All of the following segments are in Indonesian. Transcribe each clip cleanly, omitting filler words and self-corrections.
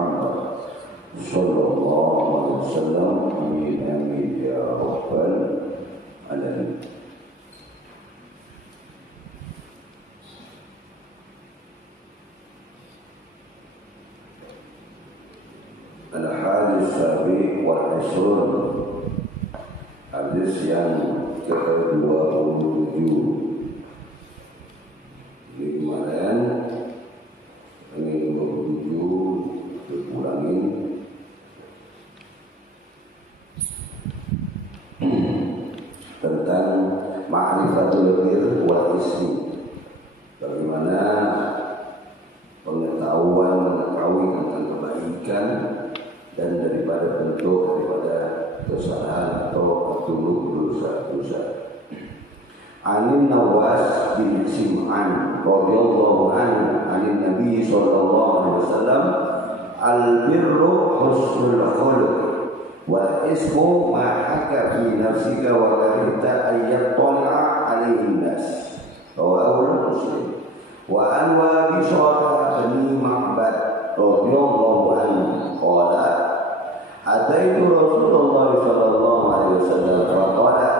Muhammad sallallahu alaihi wasallam. Amin amin ya rabbal alamin. Al-hadis sabi wal isrun, hadis yang ke-27. Di kemarin ini 27 dikurangin tentang ma'rifatul bir wal ismi, bagaimana pengetahuan mengetahui tentang kebaikan dan daripada bentuk daripada kesalahan atau ketuluh dosa-dosa. Anin Nawas bin Sim'an radhiyallahu anhu anin Nabi sallallahu alaihi wasallam, al-birru husnul khuluq wal ismu ma haka fi nafsika wa karita ayat tali'a alaihi nas. Rawahu Muslim. Wa an Wabisah bin Ma'bad radhiyallahu anhu qala ataitu Rasulullah sallallahu alaihi wasallam faqala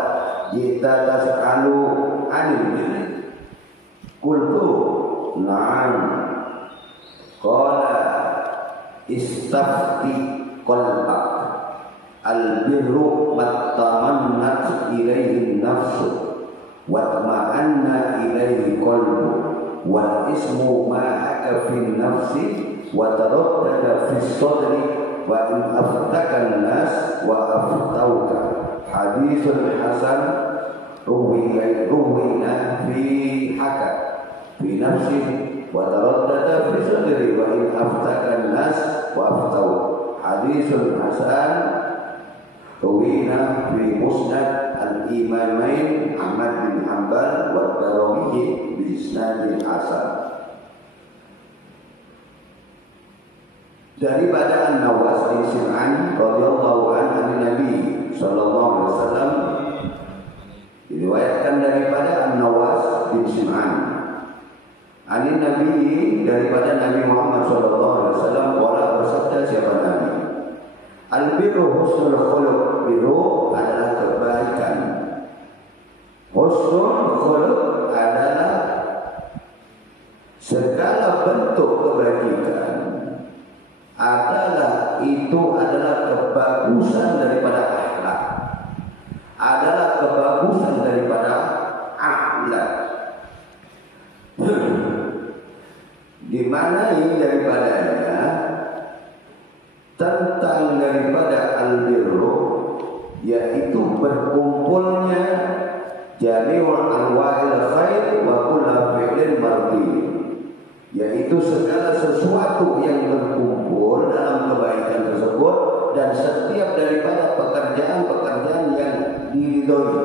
jita tas'alu anil birri qultu na'am qala istafti qalbak al birru mattamannat ilaihi nafsu wa ma'anna ilaihi qalbu wal ismu ma'aka fi nafsi wa taraddada fi sadri wa in aftaka an-nas wa aftauka. Hadisun hasan ruwina fi haka fi nafsi wa taraddada fi sadri wa in aftaka an-nas wa aftau. Hadisun hasan ruwina fi musnad al-imamain Ahmad bin Hanbal wa Darimi bi isnadin hasan. Daripada An-Nawas bin Sim'an radhiyallahu anhu Nabi sallallahu alaihi wasallam, diriwayatkan daripada An-Nawas bin Sim'an ani Nabi, daripada Nabi Muhammad sallallahu alaihi wasallam, wala bersabda siapa Nabi, al-birru husnul khuluq, birru adalah kebaikan, husnul khuluq adalah segala bentuk kebajikan, adalah kebagusan daripada akhlak, adalah kebagusan daripada akhlak. Di mana ini daripadanya tentang daripada al-birru, yaitu berkumpulnya jami'ul anwa'il khair wa kullu fi'lin mardi, yaitu segala sesuatu yang berkumpul dalam kebaikan tersebut dan setiap daripada pekerjaan-pekerjaan yang diridhoi.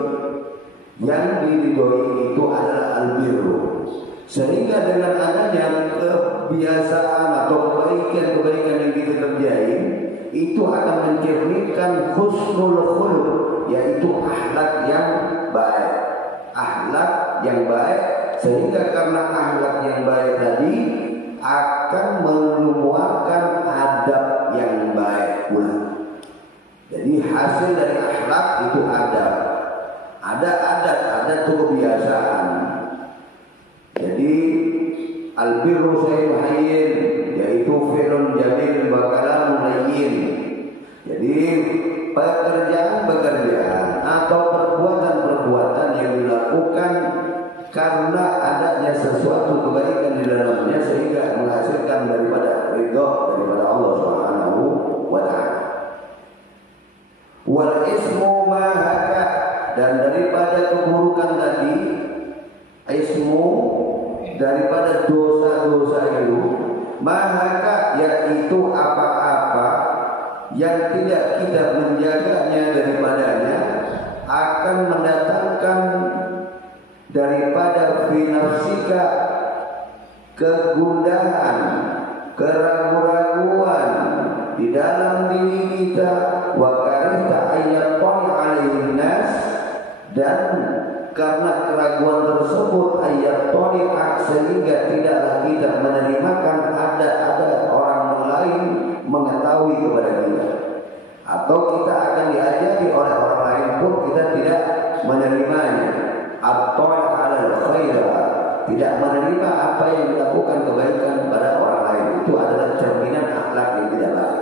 Yang diridhoi itu adalah al-birru. Sehingga dengan adanya kebiasaan atau kebaikan-kebaikan yang kita kerjain, itu akan mencerminkan husnul khuluq, yaitu akhlak yang baik. Akhlak yang baik, sehingga karena akhlak yang baik tadi akan mengeluarkan adab yang baik pula. Jadi hasil dari akhlak itu adab. Ada adat, ada kebiasaan. Jadi al-birru sayyul hayyin, yaitu fi'lun jamil wa kalamun layyin. Jadi pekerjaan-pekerjaan atau perbuatan-perbuatan yang dilakukan karena adanya sesuatu kebaikan di dalamnya sehingga menghasilkan daripada ridha daripada Allah Subhanahu wa taala. Wal ismu ma haka, dan daripada keburukan tadi, ismu daripada dosa-dosa itu, ma haka yaitu apa-apa yang tidak kita menjaganya daripadanya akan mendatangkan daripada finafsika kegundahan, keraguan-raguan di dalam diri kita, wa karita ayat alaihin nas, dan karena keraguan tersebut ayat toliak sehingga tidaklah kita menerimakan ada orang lain mengetahui kepada kita, atau kita akan diajari oleh orang lain pun kita tidak menerimanya, atau ala khaira, tidak menerima apa yang dilakukan kebaikan pada orang lain. Itu adalah cerminan akhlak yang tidak baik.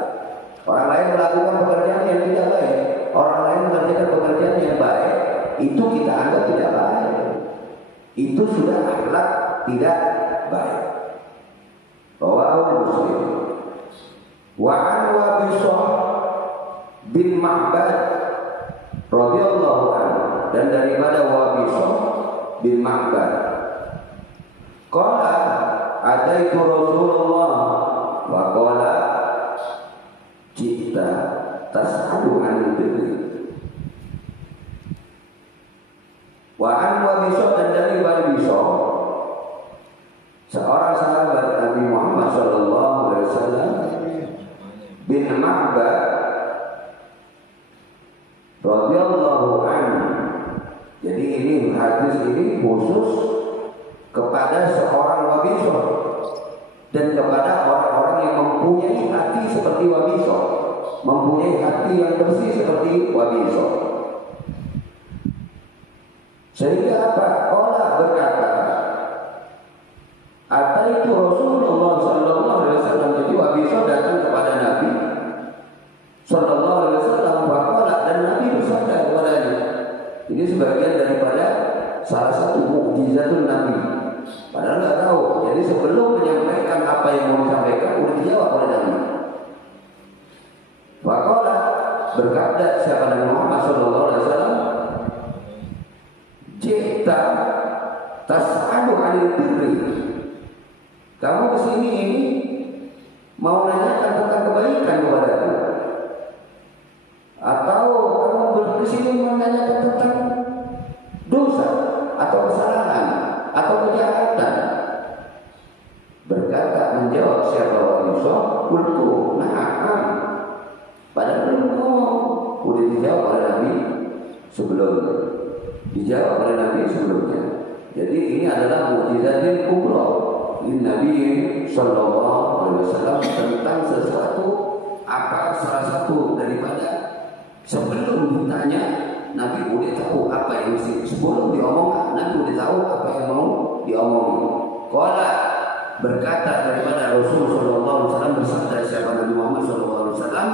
Orang lain melakukan pekerjaan yang tidak baik, orang lain mengerjakan pekerjaan yang baik, itu kita anggap tidak baik. Itu sudah akhlak tidak baik. Rawahu Muslim. Wa an Wabisah bin Ma'bad radhiyallahu anhu, dan daripada Wabisah bin Ma'bad, qala ataitu Rasulullah wa qala jita tas'alu 'anil birri. Wa an Wabisah, dan dari Wabisah, seorang sahabat Nabi Muhammad sallallahu alaihi wasallam, bin Ma'bad radhiyallahu anhu. Jadi ini hadis ini khusus kepada seorang Wabisah dan kepada orang-orang yang mempunyai hati seperti Wabisah, mempunyai hati yang bersih seperti Wabisah. Sehingga apa? Allah berkata, ataitu Rasulullah sallallahu alaihi wasallam. Jadi Wabisah datang kepada Nabi sallallahu alaihi wasallam, dan Nabi bersabda kepadanya. Ini sebagian daripada salah satu mukjizatun Nabi. Padahal nggak tahu. Jadi sebelum menyampaikan apa yang mau disampaikan, udah dijawab oleh Nabi. Faqala, berkata siapa Nabi Muhammad sallallahu alaihi wasallam, jita tas'alu 'anil birri. Kamu kesini ini mau nanyakan tentang kebaikan kepadaku, atau kamu kesini menanyakan tentang dosa atau kesalahan atau kejahatan? Berkata, menjawab siapa Wabisah, qultu na'am. Padahal belum ngomong, udah dijawab oleh Nabi sebelumnya. Dijawab oleh Nabi sebelumnya. Jadi ini adalah mukjizatul kubra ini Nabi sallallahu alaihi wasallam tentang sesuatu, apa salah satu daripada sebelum ditanya Nabi udah tahu apa yang sebelum diomong, Nabi udah tahu apa yang mau diomongin. Qala, berkata daripada Rasul sallallahu alaihi wasallam, bersabda siapa Nabi Muhammad sallallahu alaihi wasallam,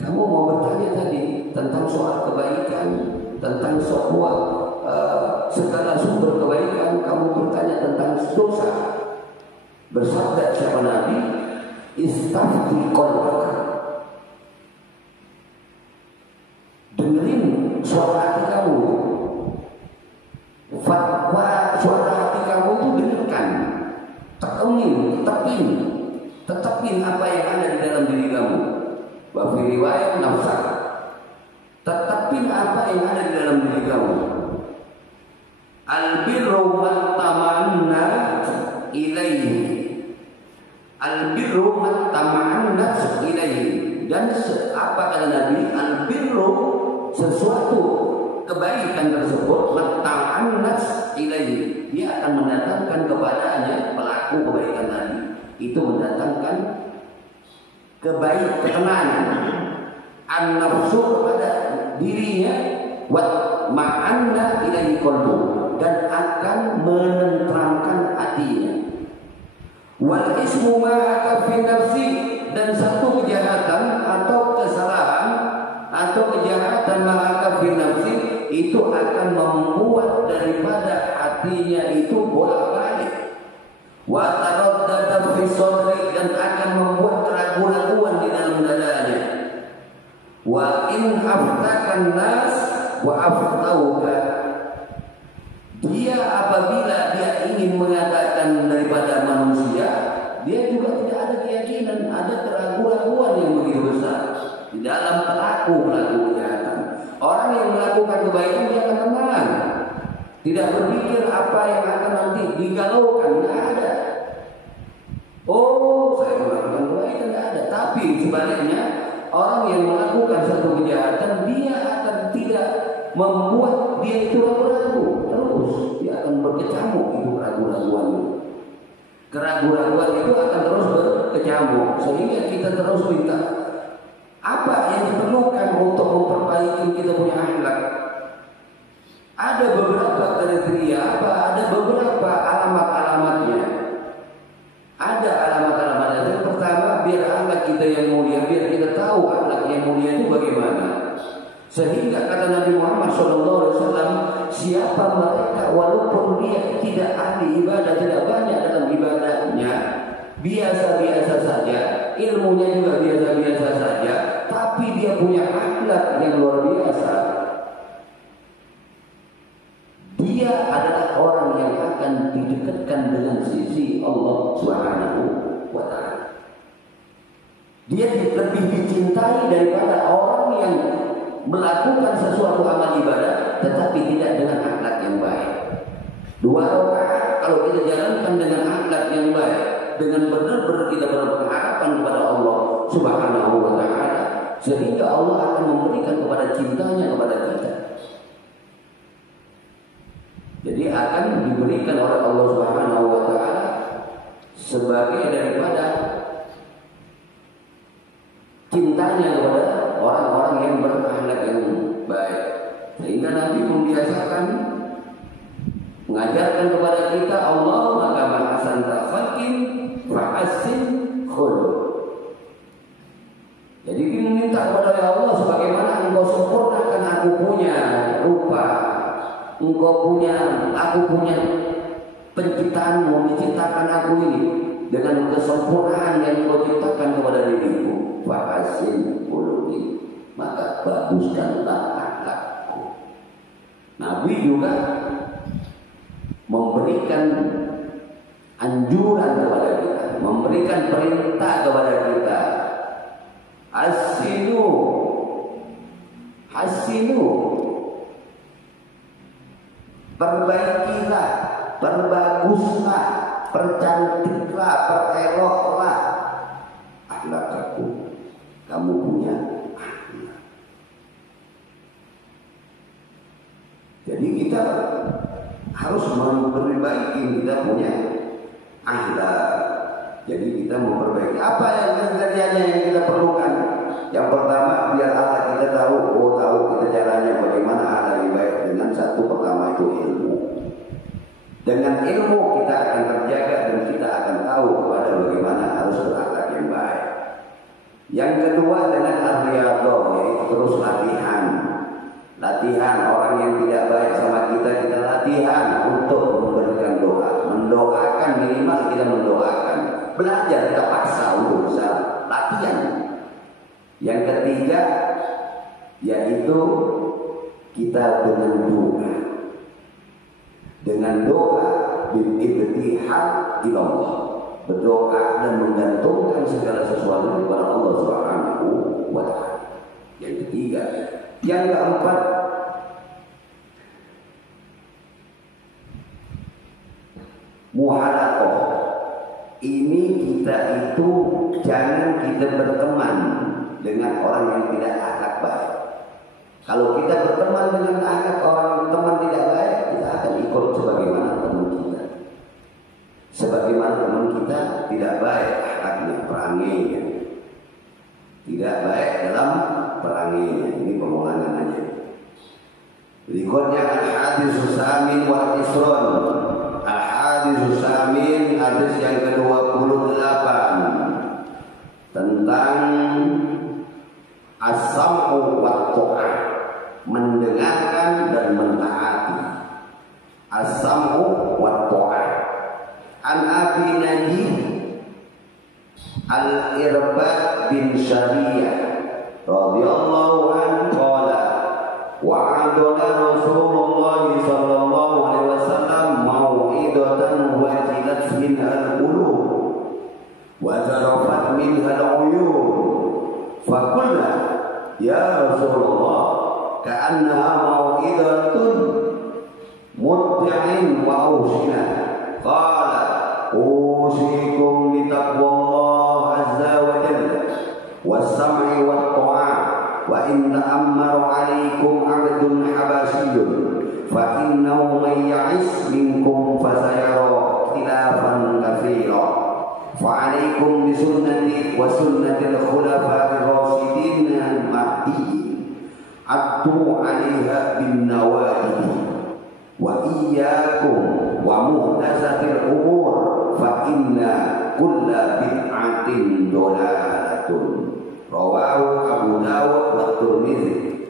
kamu mau bertanya tadi tentang soal kebaikan, tentang sebuah segala sumber kebaikan, kamu bertanya tentang dosa. Bersabda siapa Nabi, istafti qalbaka, dengerin suara hati kamu. Fatwa suara hati kamu itu dengarkan, tetapin apa yang ada di dalam diri kamu. Wa fi riwayat nafsak, tetapin apa yang ada di dalam diri kamu. Al-birru man tamanna ilaihi, al-birru man tamanna ilaihi. Dan apa kata Nabi? Al-birru, sesuatu kebaikan tersebut, man tamanna ilaihi, dia akan mendatangkan kepadanya, pelaku kebaikan tadi itu mendatangkan kebaikan, ketenangan, an-nafsu kepada dirinya, wa ma'anna ilaihi qalbu, dan akan menenteramkan hatinya. Wal ismu ma'aka fi nafsi, dan satu kejahatan atau kesalahan atau kejahatan ma'aka fi nafsi itu akan membuat daripada hatinya itu bolak-balik. Wa taraddada fi sadri, dan akan membuat keraguan-keraguan di dalam dadanya. Wa in aftakan nas wa aftauka, dia apabila dia ingin mengatakan daripada manusia, dia juga tidak ada keyakinan, ada keraguan-keraguan yang begitu besar di dalam pelaku kejahatan. Orang yang melakukan kebaikan dia akan tenang, tidak berpikir apa yang akan nanti digalaukan, tidak ada. Oh, saya melakukan kebaikan, tidak ada. Tapi sebaliknya, orang yang melakukan satu kejahatan, dia akan tidak membuat dia itu ragu-ragu, terus dia akan berkecamuk itu keraguan-keraguan itu akan terus berkecamuk, sehingga kita terus minta apa yang diperlukan untuk memperbaiki kita punya akhlak. Ada beberapa kriteria, ada beberapa alamat-alamatnya. Ada alamat-alamatnya. Yang pertama, biar akhlak kita yang mulia, biar kita tahu akhlak yang mulia itu bagaimana. Sehingga kata Nabi Muhammad SAW, siapa mereka walaupun dia tidak ahli ibadah, tidak banyak dalam ibadahnya, biasa-biasa saja, ilmunya juga biasa-biasa saja, tapi dia punya akhlak yang luar biasa. Dia adalah orang yang akan didekatkan dengan sisi Allah Subhanahu wa Ta'ala. Dia lebih dicintai daripada orang yang melakukan sesuatu amal ibadah tetapi tidak dengan akhlak yang baik. 2 rakaat kalau kita jalankan dengan akhlak yang baik, dengan benar-benar kita berpengharapan kepada Allah Subhanahu wa Ta'ala, sehingga Allah akan memberikan kepada cintanya kepada kita. Jadi akan diberikan oleh Allah Subhanahu wa Ta'ala sebagai daripada cintanya kepada orang-orang yang berakhlak yang baik. Sehingga Nabi membiasakan mengajarkan kepada kita, Allah maka ma'asan ta'fakin fa'asin khuluq. Jadi kita meminta kepada Allah, sebagaimana engkau sempurnakan aku punya rupa, aku punya penciptaanmu, menciptakan aku ini dengan kesempurnaan yang engkau ciptakan kepada diriku, fa'asin khuluqi, maka baguskanlah akhlakku. Nabi juga memberikan anjuran kepada kita, memberikan perintah kepada kita, hasinu, perbaikilah, perbaguslah, percantiklah, pereloklah akhlakku. Kamu punya akhlak. Jadi kita harus memperbaiki kita punya akhlak. Jadi kita memperbaiki apa yang kriterianya yang kita perlukan. Yang pertama, biar akhlak kita tahu kita caranya bagaimana akhlak yang baik. Dengan satu pertama itu ilmu. Dengan ilmu kita akan terjaga dan kita akan tahu kepada bagaimana harus berakhlak yang baik. Yang kedua dengan ar-riyadhah, yaitu terus latihan. Latihan orang yang tidak baik sama kita latihan untuk memberikan doa. Mendoakan, minimal kita mendoakan. Belajar, kita paksa untuk bisa latihan. Yang ketiga yaitu kita dengan doa. Dengan doa bil-ibtihal ila Allah. Berdoa dan menggantungkan segala sesuatu kepada Allah Subhanahu wa Ta'ala. Yang ketiga. Yang keempat, muhalaqah. Ini kita itu jangan kita berteman dengan orang yang tidak akhlak baik. Kalau kita berteman dengan akhlak orang teman tidak baik, kita akan ikut sebagaimana teman kita. Sebagaimana teman kita tidak baik akhlaknya, peranginya, tidak baik dalam peranginya. Ini pengulangan aja. Berikutnya al-hadis samin wal isron. Al-hadis samin, hadis yang ke-28 tentang as-sam'u wa ta'ah, mendengarkan dan mentaati. As-sam'u wa ta'ah. An Abi Najih Al-Irbad bin Syariyah radhiyallahu anhu qala wa'adana Rasulullah sallallahu alaihi wasallam mau'idatan wajilat minha al-qulub wa zarafat minha al-uyun faqulna ya Rasulullah ka'annaha mau'idatun mut'in wa awsina qala usikum bitaqwallah azza wa jalla was-sam'i wat-ta'ah wa in ta'ammaru 'alaikum 'abdun habasyiyun fa innahu man ya'is minkum fasayara ikhtilafan katsira Fa'alaikum bisunnati wa sunnatil khulafa'ir rasyidin al-mahdiyyin addu 'alaiha bin nawajid wa iyyakum wa muhdatsatil umur fa inna kulla bid'atin dhalalatun. Rawahu Abu Dawud wa Tirmidzi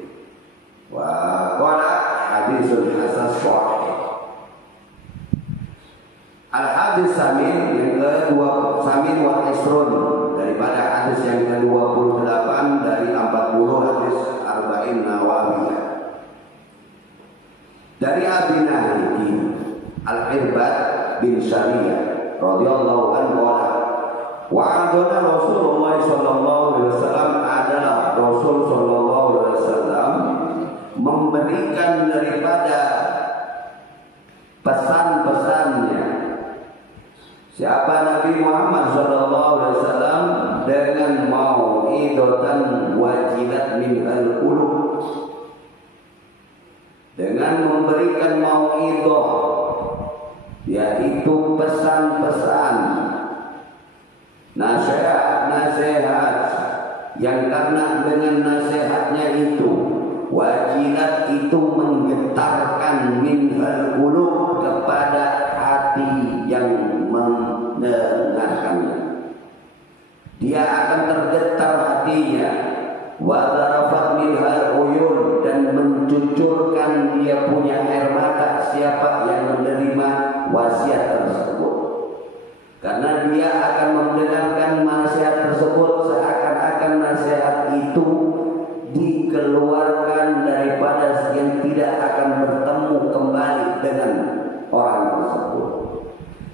wa qala haditsun hasan sahih. Al-hadis samin yang kedua, samin wal isrun, daripada hadis yang ke-28 dari 40 hadis arba'in nawawiyah. Dari Abi Nahdi Al-Irbad bin Syariyah radhiyallahu anhu wa adana Rasulullah sallallahu alaihi wasallam, adalah Rasul sallallahu alaihi wasallam memberikan daripada pesan-pesannya. Siapa Nabi Muhammad sallallahu alaihi wasallam dengan mau'idatan wajilat min al-qulub, dengan memberikan mau'idah, yaitu pesan-pesan, nasihat-nasihat yang karena dengan nasihatnya itu wajilat itu menggetarkan min al-qulub kepada hati yang mendengarkannya. Dia akan tergetar hatinya, wa zarafat minhal uyun, dan mencucurkan dia punya air mata siapa yang menerima wasiat tersebut. Karena dia akan mendengarkan nasihat tersebut seakan-akan nasihat itu dikeluarkan daripada yang tidak akan bertemu kembali dengan orang tersebut,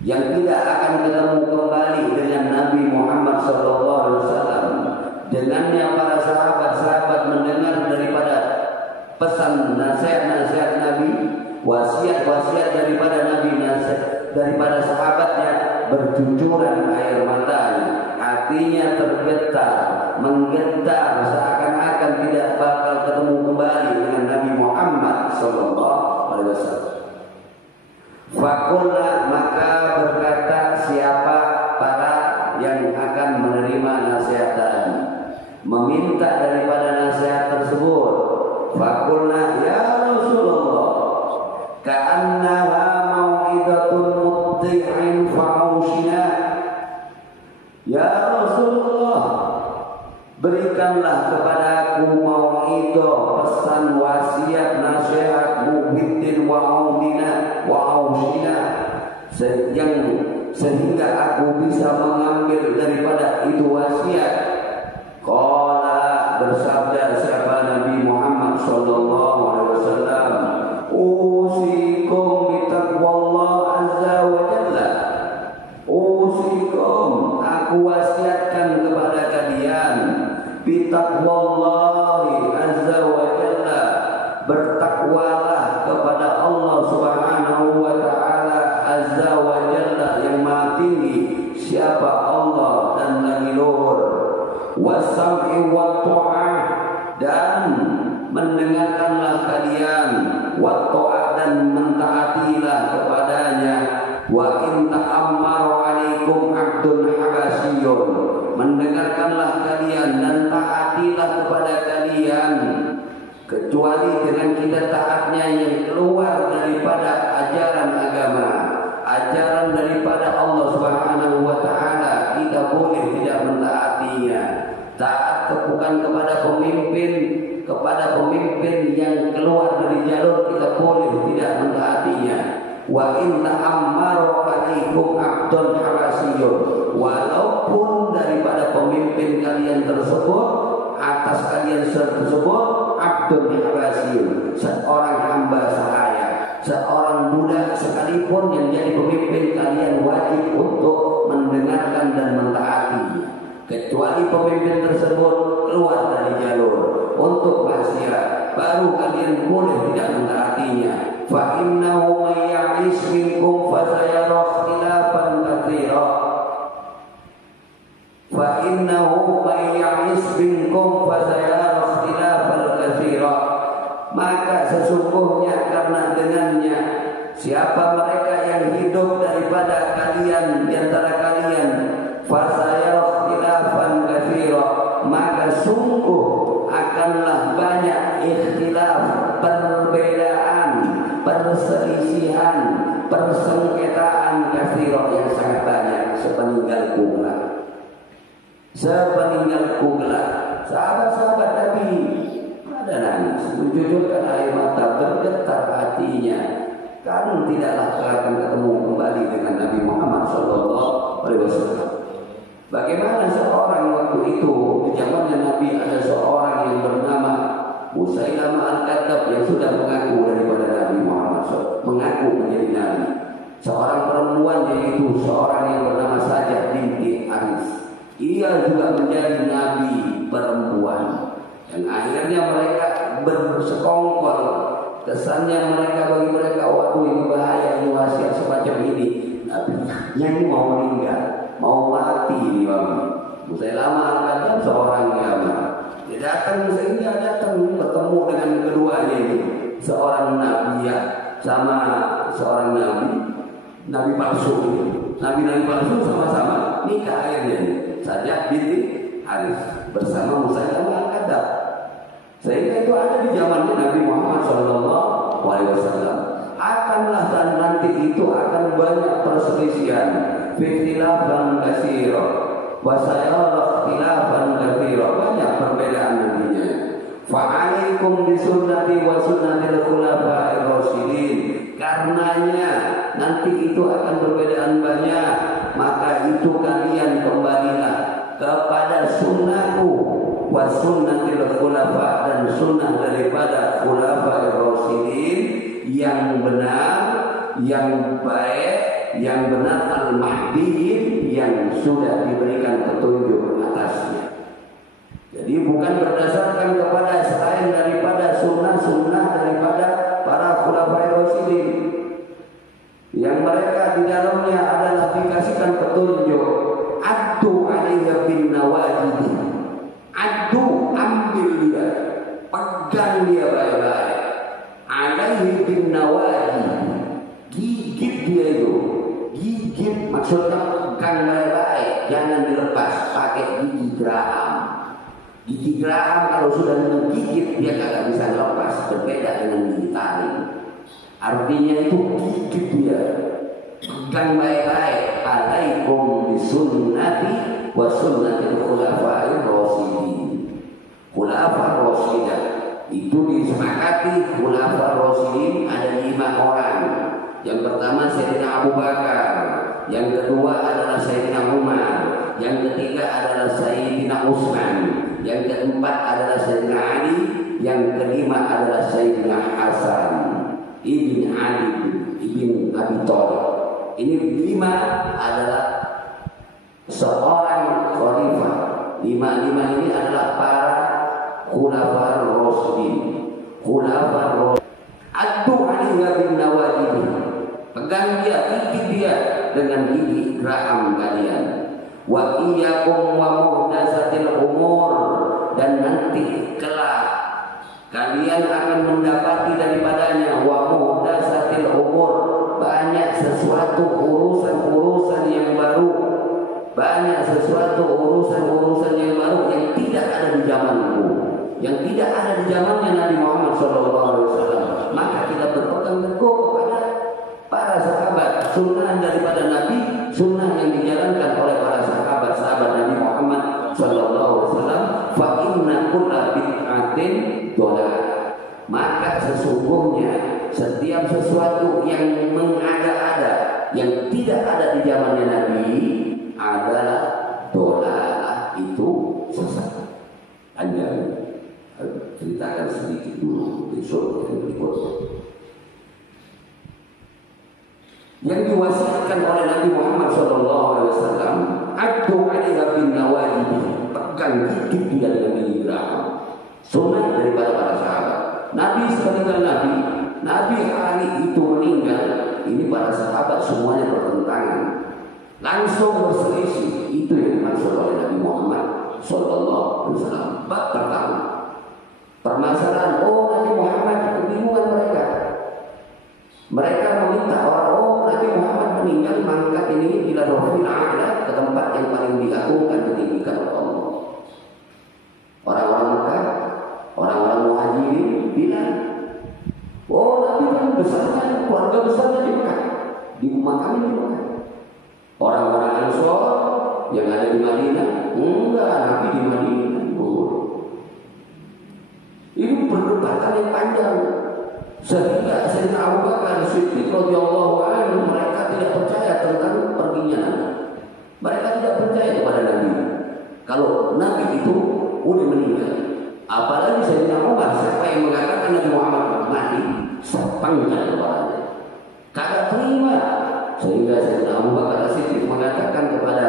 yang tidak akan ketemu kembali dengan Nabi Muhammad SAW. Dengannya para sahabat-sahabat mendengar daripada pesan nasihat-nasihat Nabi, wasiat-wasiat daripada Nabi, nasihat daripada sahabatnya, bercucuran air matanya, hatinya tergetar, menggetar seakan-akan tidak bakal ketemu kembali dengan Nabi Muhammad SAW. Fakullah, maka berkata siapa para yang akan menerima nasihat tadi, meminta daripada nasihat tersebut. Fakullah ya Rasulullah, ka'annaha mau'idatun mutti'in fa'ushina. Ya Rasulullah, berikanlah kepada aku mau'idah, pesan, wasiat, nasihat, muhiddin wa'audina wa'aushina, yang sehingga aku bisa mengambil daripada itu wasiat. Qala, bersabda siapa Nabi Muhammad sallallahu alaihi wasallam, usikum bitaqwallah azza wa jalla. Usikum, aku wasiatkan kepada kalian, bitaqwallahi azza wa jalla, bertakwalah kepada Allah subhanahu wa ta'ala azza wa jalla, yang maha tinggi. Siapa Allah dan lagi luhur. Wasam'i wa ta'ah, dan mendengarkanlah kalian, wa ta'ah, dan mentaatilah kepadanya. Wa in ta'ammaru alaikum abdun habasyun, mendengarkanlah kalian dan taatilah kepada kalian, kecuali dengan kita taatnya yang keluar daripada ajaran agama, ajaran daripada Allah Subhanahu wa ta'ala, kita boleh tidak mentaatinya. Taat bukan kepada pemimpin yang keluar dari jalur, kita boleh tidak mentaatinya. Wa in ta'ammaru alaikum abdun habasyun, walaupun daripada pemimpin kalian tersebut, atas kalian tersebut, abdun habasyun, seorang hamba sahaya, seorang budak sekalipun yang jadi pemimpin, kalian wajib untuk mendengarkan dan mentaatinya. Kecuali pemimpin tersebut keluar dari jalur untuk maksiat, baru kalian boleh tidak mentaatinya. Fa innahu may ya'ish minkum fa sayara ikhtilafan katsira. Fa innahu may ya'ish minkum fa sayara ikhtilafan katsira. Maka sesungguhnya karena dengannya, siapa mereka yang hidup daripada kalian, di antara kalian, fasayara ikhtilafan katsira, maka sungguh akanlah banyak ikhtilaf, perbedaan, perselisihan, persengketaan katsira yang sangat banyak sepeninggalku kelak. Sepeninggalku kelak, sahabat-sahabat Nabi pada nangis, mencucurkan air mata, bergetar hatinya. Kan tidaklah akan ketemu kembali dengan Nabi Muhammad SAW. Bagaimana seorang waktu itu di zamannya Nabi ada seorang yang bernama Musailamah Al-Kadzdzab yang sudah mengaku daripada Nabi Muhammad SAW, mengaku menjadi Nabi. Seorang perempuan yaitu seorang yang bernama Sajdah binti Haris. Ia juga menjadi Nabi perempuan. Dan akhirnya mereka bersekongkol. Kesannya mereka bagi mereka, waduh ini bahaya, ini wasiat semacam ini. Nabinya ini mau meninggal, mau mati ini bang. Musailamah Al-Kadzdzab seorang Yaman. Dia datang sehingga datang bertemu dengan keduanya ini, seorang nabi ya, sama seorang nabi palsu. Nabi palsu sama-sama nikah akhirnya. Sajdah binti Haris bersama Musailamah Al-Kadzdzab. Sehingga itu ada di zamannya Nabi Muhammad SAW. Akanlah dan nanti itu akan banyak perselisihan, ikhtilafan katsira, wa sayara ikhtilafan katsira, banyak perbedaan nantinya. Fa'alaikum bisunnati wa sunnatil khulafa'ir rasyidin. Karenanya nanti itu akan perbedaan banyak, maka itu kalian kembalilah kepada sunnahku wa sunnatil khulafa, dan sunnah daripada khulafa'ir rasyidin yang benar, yang baik, yang benar al-mahdiin yang sudah diberikan petunjuk atasnya. Jadi bukan berdasarkan kepada selain daripada sunnah daripada para khulafa'ir rasyidin yang mereka di dalamnya adalah dikasihkan petunjuk. Addu 'alaiha bin nawajid. Adu, ambil dia, pegang dia baik-baik. Alaihi bin nawajid, gigit dia itu. Gigit maksudnya pegang baik-baik, jangan dilepas pakai gigi geraham. Gigi geraham kalau sudah menggigit dia kagak bisa lepas, berbeda dengan gigi taring. Artinya itu gigit dia, pegang baik-baik. Alaikum bisunnati wa sunnatil khulafa'ir rasyidin. Khulafa'ir rasyidin itu disepakati, khulafa'ir rasyidin ada 5 orang. Yang pertama Sayyidina Abu Bakar, yang kedua adalah Sayyidina Umar, yang ketiga adalah Sayyidina Utsman, yang keempat adalah Sayyidina Ali, yang kelima adalah Sayyidina Hasan ibn Ali ibn Abi Thalib. Ini 5 adalah seorang khalifah. 5 ini adalah para khulafa'ir rasyidin. Khulafa'ir rasyidin. Addu 'alaiha bin nawajid. Pegang dia, gigit dia dengan gigi geraham kalian. Wa iyyakum wa muhdatsatil umur, dan nanti kelak kalian akan mendapati daripadanya wa muhdatsatil umur, banyak sesuatu urusan-urusan yang baru. Banyak sesuatu urusan-urusan yang baru yang tidak ada di zamanku, yang tidak ada di zamannya Nabi Muhammad SAW. Maka kita berpegang teguh kepada para sahabat, sunnah daripada Nabi, sunnah yang dijalankan oleh para sahabat Nabi Muhammad SAW. Fa inna kulla bid'atin dhalalah. Maka sesungguhnya setiap sesuatu yang mengada-ada, yang tidak ada di zamannya Nabi adalah dhalalah, itu sesat. Anda ceritakan sedikit dulu besok yang berikutnya. Yang diwasiatkan oleh Nabi Muhammad SAW, addu 'alaiha bin nawajid, pegang gigit dia dengan gigi geraham. Sunnah daripada para sahabat. Nabi sepeninggal Nabi hari itu meninggal, ini para sahabat semuanya bertentangan, langsung berselisih. Itu yang dimaksud oleh Nabi Muhammad SAW. Bab pertama, permasalahan Nabi Muhammad, kebingungan mereka. Mereka meminta orang, Nabi Muhammad meninggal, mangkat ini ila rohil a'la, ke ke tempat yang paling diagungkan, ditinggikan oleh Allah. Orang-orang Mekah, orang-orang Muhajirin bilang, oh Nabi kan besarnya, keluarga besarnya di Mekah, di rumah kami di Mekah. Orang-orang Ansor yang ada di Madinah, enggak, Nabi di Madinah. Ini perdebatan yang panjang, sehingga Sayyidina Abu Bakar Siddiq radhiyallahu anhu mereka tidak percaya tentang perginya Nabi. Mereka tidak percaya kepada Nabi. Kalau Nabi itu udah meninggal, apalagi Sayyidina Umar, siapa yang mengatakan Nabi Muhammad mati, sepangnya kepalanya. Kagak terima, sehingga Sayyidina Abu Bakar Siddiq mengatakan kepada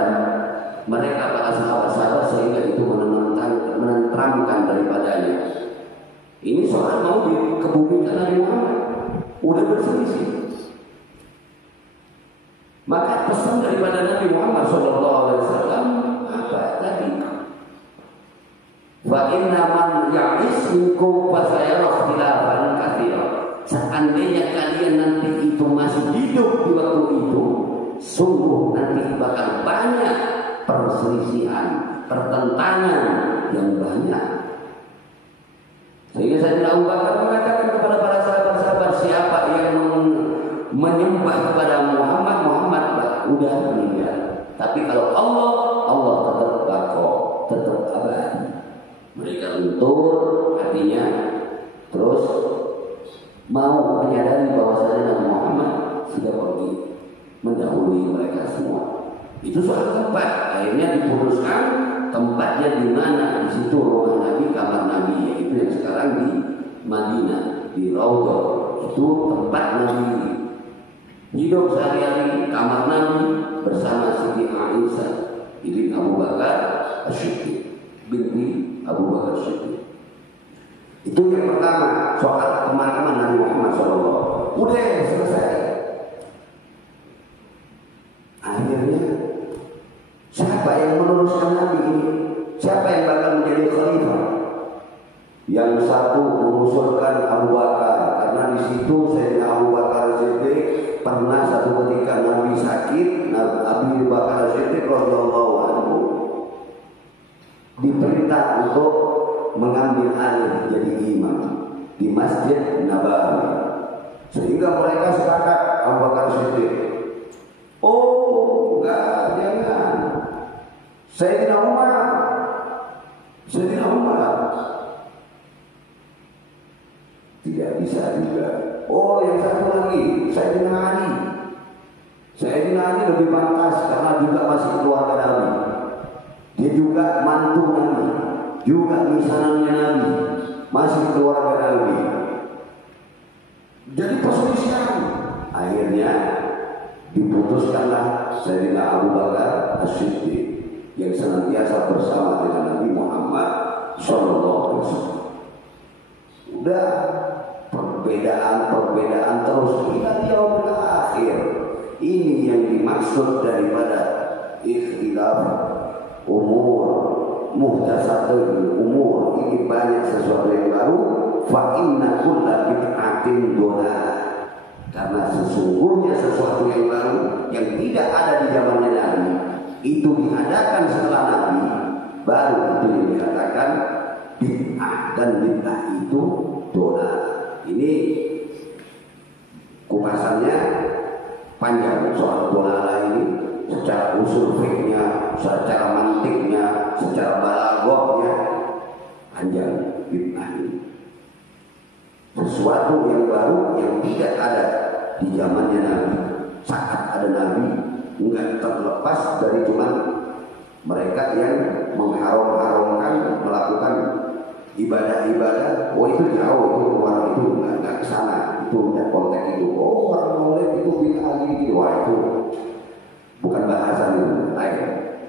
mereka para sahabat-sahabat, sehingga itu menenteramkan daripadanya. Ini soal mau dikebumikan Nabi Muhammad, udah berselisih. Maka pesan daripada Nabi Muhammad SAW apa tadi? Wa inna man ya'is minkum fa sayara ikhtilafan katsiran. Seandainya kalian nanti itu masih hidup di waktu itu, sungguh nanti bakal banyak perselisihan, pertentangan yang banyak. Sehingga Sayyidina Abu Bakar mengatakan kepada para sahabat-sahabat, siapa yang menyembah kepada Muhammad, Muhammad udah meninggal. Tapi kalau Allah, Allah tetap bako, tetap abadi. Mereka luntur hatinya, terus mau menyadari bahwasanya Nabi Muhammad sudah pergi mendahului mereka semua. Itu soal tempat. Akhirnya diputuskan tempatnya di mana, di situ rumah Nabi, kamar Nabi, yaitu yang sekarang di Madinah, di Raudhah. Itu tempat Nabi hidup sehari-hari, kamar Nabi bersama Siti Aisyah ibn Abu Bakar As-Siddiq, binti Abu Bakar As-Siddiq. Itu yang pertama, soal pemakaman Nabi Muhammad SAW. Udah selesai. Akhirnya siapa yang meneruskan Nabi ini? Siapa yang bakal menjadi khalifah? Yang satu mengusulkan Abu Bakar, karena di situ Sayyidina Abu Bakar Siddiq pernah satu ketika Nabi sakit, Abu Bakar Siddiq radhiyallahu anhu diperintah untuk mengambil alih jadi imam di Masjid Nabawi. Sehingga mereka sepakat, Abu Bakar Siddiq, oh enggak, jangan. Sayyidina Umar tidak bisa juga. Oh, yang satu lagi Sayyidina Ali. Sayyidina Ali lebih pantas karena juga masih keluarga Nabi. Dia juga mantu Nabi, juga misanannya Nabi, masih keluarga Nabi. Jadi perselisihan. Akhirnya diputuskanlah Sayyidina Abu Bakar As-Siddiq yang senantiasa bersama dengan Nabi Muhammad SAW. Udah perbedaan terus hingga yaumul akhir. Ini yang dimaksud daripada ikhtilaf umur, muhdatsatul umur. Ini banyak sesuatu yang baru. Fa inna kulla bid'atin dhalalah. Karena sesungguhnya sesuatu yang baru yang tidak ada di zamannya Nabi itu diadakan setelah Nabi, baru itu yang dikatakan bid'ah, dan bid'ah itu dhalalah. Ini kupasannya panjang soal dhalalah ini, secara usul fikihnya, secara mantiknya, secara balaghahnya panjang bid'ah ini. Sesuatu yang baru yang tidak ada di zamannya Nabi. Saat ada Nabi, enggak terlepas dari cuma mereka yang mengharam-haramkan melakukan ibadah-ibadah. Oh itu jauh, itu orang itu enggak ke sana, itu enggak konteks itu. Oh orang maulid itu bid'ah gitu. Wah itu bukan bahasan itu lain.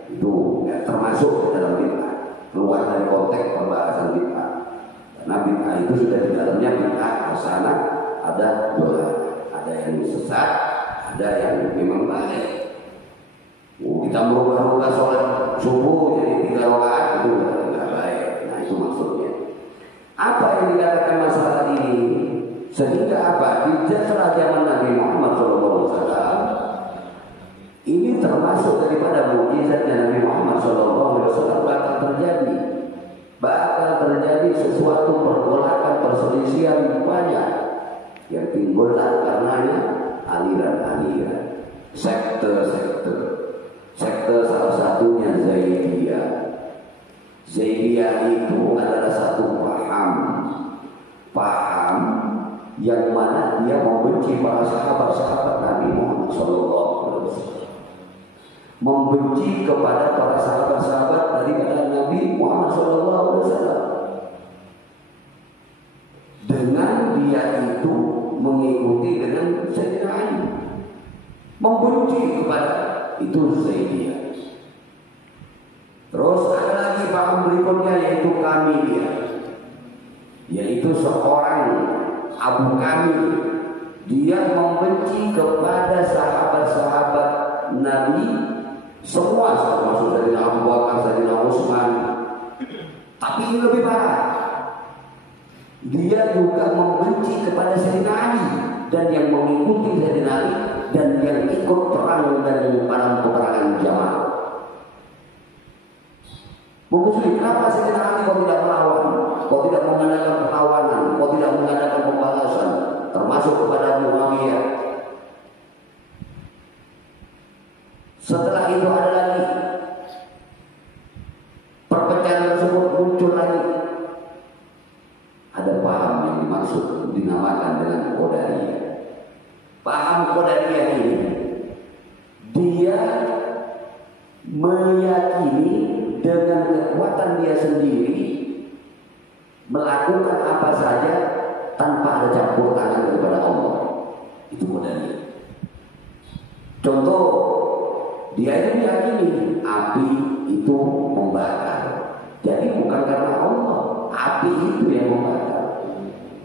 Itu enggak termasuk dalam bid'ah, keluar dari konteks pembahasan bid'ah. Nah bid'ah itu sudah di dalamnya bid'ah ke sana ada dua, ada yang sesat, ada yang memang baik. Kita merubah-rubah sholat subuh jadi 3 rakaat itu nggak baik. Nah itu maksudnya. Apa yang dikatakan masalah ini? Sehingga apa? Di zaman Nabi Muhammad SAW ini termasuk termasuk daripada mukjizatnya Nabi Muhammad SAW bakal terjadi sesuatu pergolakan perselisihan banyak yang timbullah karenanya aliran-aliran, sekte-sekte. Sekte salah satunya Zaidiyah. Zaidiyah itu adalah satu paham yang mana dia membenci para sahabat-sahabat Nabi Muhammad SAW, membenci kepada para sahabat-sahabat daripada Nabi Muhammad SAW. Dengan dia itu mengikuti dengan Sayyidina Ali, membenci kepada itu Zaidiyah. Terus ada lagi paham berikutnya yaitu Kamiliyah, yaitu seorang Abu Kamil. Dia membenci kepada sahabat-sahabat Nabi semua, termasuk dari Abu Bakar, dari Utsman. Tapi ini lebih parah. Dia juga membenci kepada Sayyidina Ali dan yang mengikuti Sayyidina Ali dan yang ikut perang dari peperangan Jamal. Memusuhi, kenapa Sayyidina Ali kau tidak melawan, kau tidak mengadakan perlawanan, kau tidak mengadakan pembalasan, termasuk kepada Muawiyah. Setelah itu ada lagi perpecahan tersebut muncul lagi. Ada paham yang dimaksud dinamakan dengan Qadariyah. Paham Qadariyah ini dia meyakini dengan kekuatan dia sendiri melakukan apa saja tanpa ada campur tangan daripada Allah. Itu Qadariyah. Contoh, dia ini meyakini api itu membakar. Jadi bukan karena Allah, api itu yang membakar.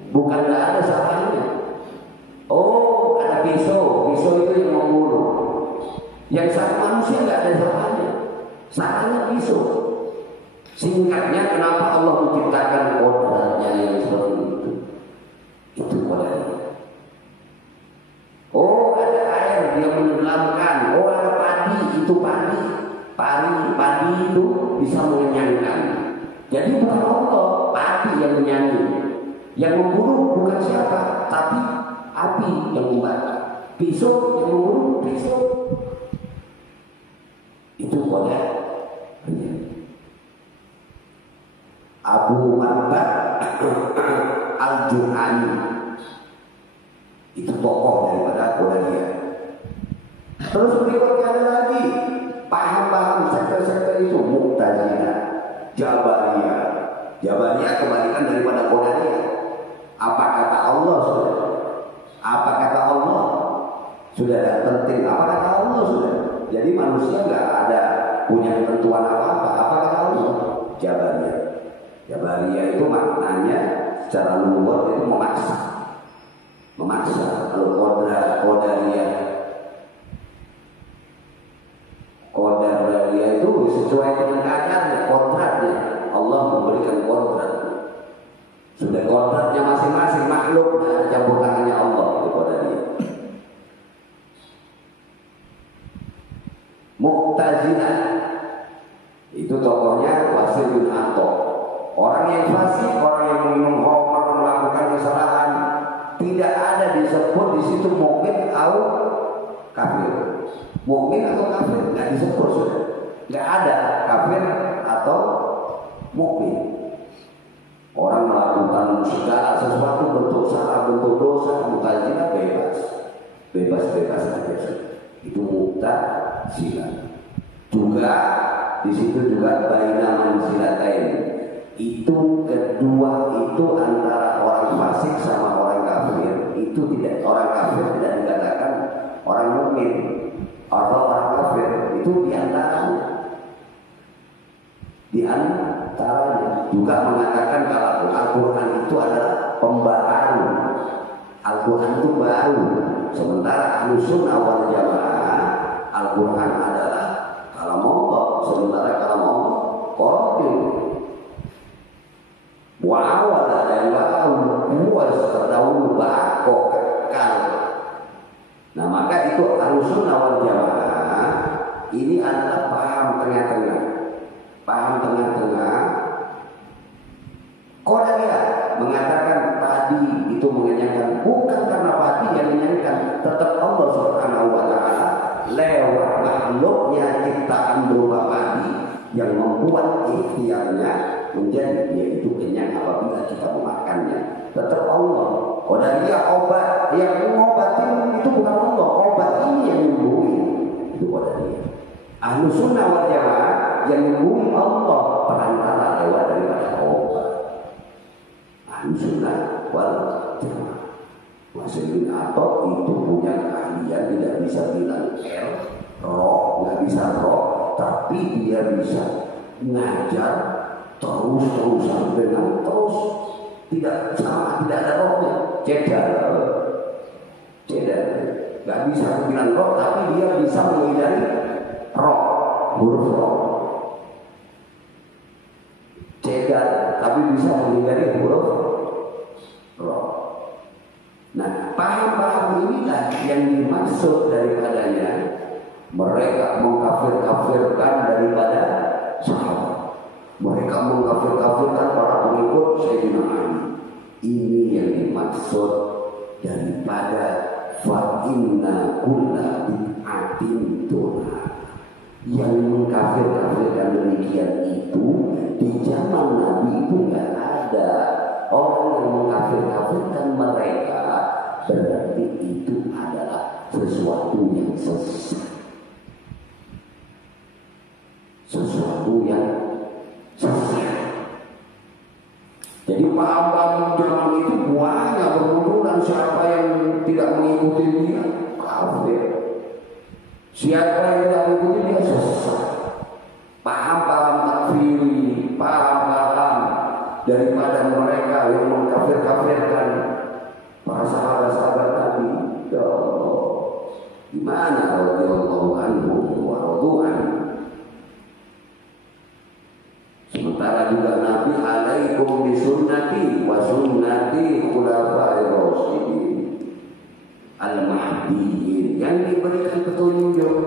Bukan, tidak ada salahnya. Oh, ada pisau itu yang membunuh. Yang satu manusia tidak ada salahnya. Salahnya pisau. Singkatnya, kenapa Allah menciptakan kodratnya yang seperti itu? Itu Qadariyah. Oh, ada air yang menenggelamkan. Oh, ada padi, itu padi itu bisa mengenyangkan. Jadi bukan Allah, padi yang menyanyi. Yang membunuh bukan siapa, tapi api yang membakar. Pisau yang membunuh, pisau. Itu Qadariyah. Abu Ma'bad Al-Juhani itu tokoh daripada Qadariyah. Terus berikutnya ada lagi paham-paham sekte-sekte itu, Mu'tazilah, Jabariyah. Jabariyah kebalikan daripada Qadariyah. Apa kata Allah sudah? Apa kata Allah? Sudah tidak penting. Apa kata Allah sudah? Jadi manusia nggak ada punya ketentuan apa-apa. Apa kata Allah? Jabariyah. Jabariyah itu maknanya secara luar itu memaksa. Memaksa. Kalau Qadariyah itu sesuai dengan kadarnya, kodratnya. Allah memberikan kodrat. Sudah kodratnya masing-masing makhluk, tidak ada campur tangannya Allah. Itu Qadariyah. Mu'tazilah itu tokohnya Wasil bin Atta. Orang yang fasik, orang yang minum khamr, melakukan kesalahan, tidak ada disebut di situ mukmin atau kafir. Mukmin atau kafir nggak disebut sudah. Nggak ada kafir atau mukmin. Orang melakukan segala sesuatu bentuk salah, bentuk dosa, Mu'tazilah bebas saja. Itu Mu'tazilah. Juga di situ juga baina manzilatain. Itu kedua itu antara orang fasik sama orang kafir. Itu tidak, orang kafir tidak dikatakan orang mukmin atau orang kafir. Itu diantaranya. Juga mengatakan kalau Al-Quran itu adalah pembaharu. Al-Quran itu baru. Sementara Ahlussunnah wal Jamaah, Al-Quran adalah kalam Allah. Sementara kalam Allah qadim. Wa awal ada yang baru, buas terdahulu, bakok, kekal. Nah maka itu Ahlussunnah wal Jamaah Ini adalah paham tengah-tengah. Paham tengah-tengah. Qadariyah mengatakan padi itu mengenyangkan, bukan karena padi yang mengenyangkan, tetap Allah Subhanahu wa taala lewat makhluknya ciptaan berupa padi yang membuat ikhtiarnya menjadi yaitu kenyang apabila kita memakannya. Tetap Allah. Qadariyah obat yang mengobatin itu bukan Allah, obat ini yang menyembuhin. Itu Qadariyah. Ahlus Sunnah wal Jamaah yang menyembuhin Allah perantara lewat daripada obat. Ahlus Sunnah wal Jamaah. Maksudnya atau itu punya keahlian, tidak bisa bilang roh, nggak bisa roh, tapi dia bisa ngajar terus-terusan dengan terus tidak sama, tidak ada rohnya. Cedar, nggak bisa bilang roh, tapi dia bisa menghindari roh, huruf roh. Cedar, tapi bisa menghindari huruf roh. Nah, paham-paham inilah yang dimaksud daripadanya mereka mengkafir-kafirkan daripada sahabat. Mereka mengkafir-kafirkan para pengikut Sayyidina Ali. Ini yang dimaksud daripada fa inna kulla bid'atin dolalah. Yang mengkafir-kafirkan demikian itu di zaman Nabi itu nggak ada. Orang yang mengkafir-kafirkan mereka berarti itu adalah sesuatu yang sesat. Sesuatu yang sesat. Jadi paham-paham zaman itu banyak bermunculan. Siapa yang tidak mengikuti dia kafir. Siapa yang tidak mengikuti dia sesat. Paham-paham takfiri, paham-paham daripada mereka yang mengkafir-kafirkan para sahabat-sahabat Nabi. Ya Allah, gimana radhiyallahu anhu wa radhu'an. Sementara juga Nabi alaikum bisunnati wa sunnati khulafa'ir rasyidin al-mahdiyyin, yang diberikan petunjuk,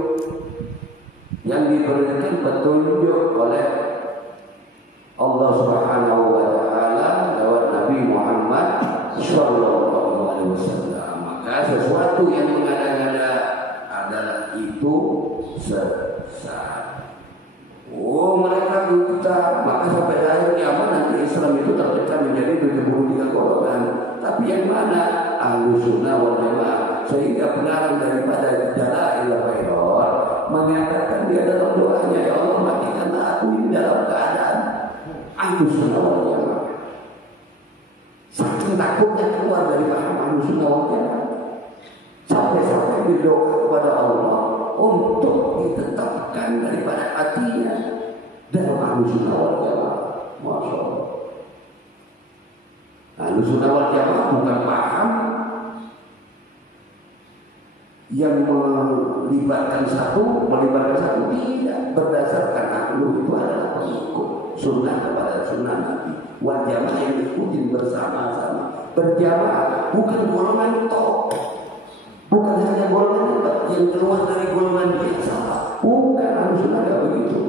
oleh Allah Subhanahu wa taala lewat Nabi Muhammad sallallahu alaihi wasallam. Maka sesuatu yang mengada-ngada adalah itu sesat. Oh, mereka kita, maka sampai akhir kiamat nanti Islam itu terpecah menjadi 73 golongan. Tapi yang mana? Ahlus Sunnah wal Jamaah. Sehingga benar daripada Dalail Khairot mengatakan dia dalam doanya, ya Allah matikanlah aku ini dalam keadaan Ahlus Sunnah wal Jamaah. Saking takutnya keluar dari paham Ahlus Sunnah wal Jamaah, sampai-sampai berdoa kepada Allah untuk ditetapkan daripada hatinya dalam Ahlus Sunnah wal Jamaah. Masya Allah. Ahlus Sunnah wal Jamaah bukan paham yang melibatkan satu, tidak. Berdasarkan aklu itu adalah pengikut sunnah kepada sunnah Nabi. Wal Jamaah yang diikuti bersama-sama, berjamaah, bukan golongan top, bukan hanya golongan yang keluar dari golongan biasa. Bukan, Ahlus Sunnah tidak begitu.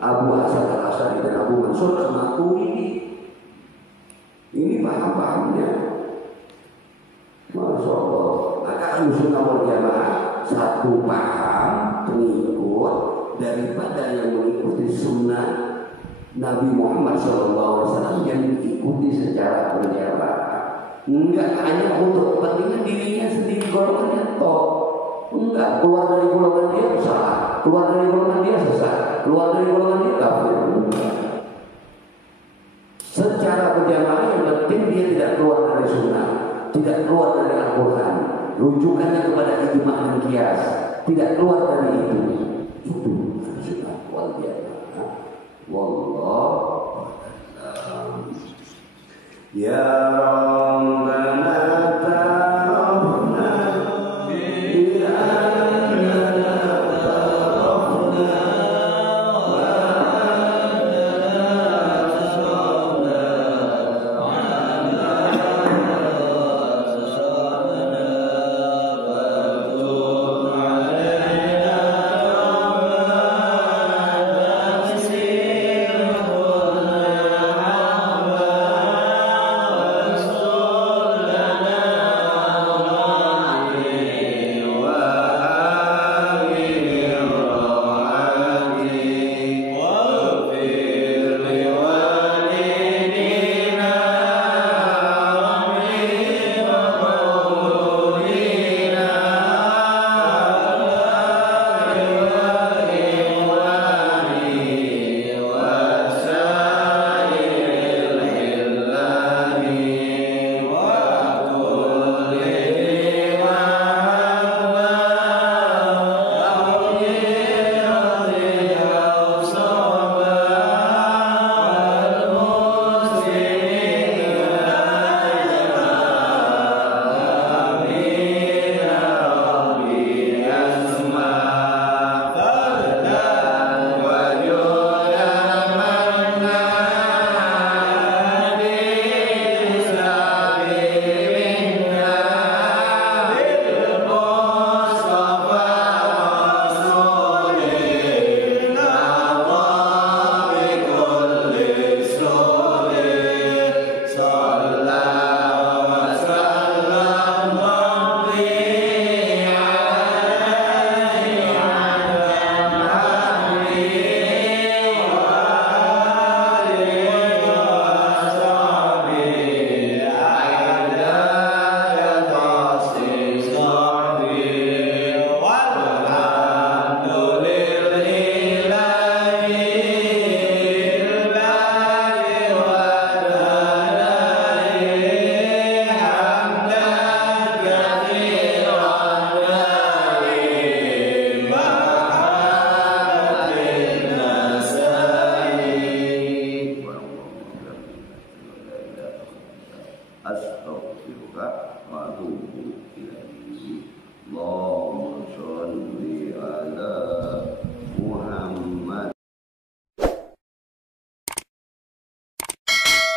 Abu Hasan al-Asy'ari dan Abu Mansur al-Maturidi, ini paham-pahamnya. Masya Allah. Maka Ahlus Sunnah wal Jamaah satu paham pengikut daripada yang mengikuti sunnah Nabi Muhammad SAW yang diikuti secara berjamaah. Enggak hanya untuk kepentingan dirinya sendiri, golongannya toh. Enggak, keluar dari golongan dia salah, keluar dari golongan dia sesat, keluar dari golongan dia kafir. Secara berjamaah yang penting dia tidak keluar dari sunnah, tidak keluar dari Al-Quran, rujukannya kepada ijma' dan qiyas, tidak keluar dari itu. Itu sunnah wal jamaah. Wallahu a'lam. Ya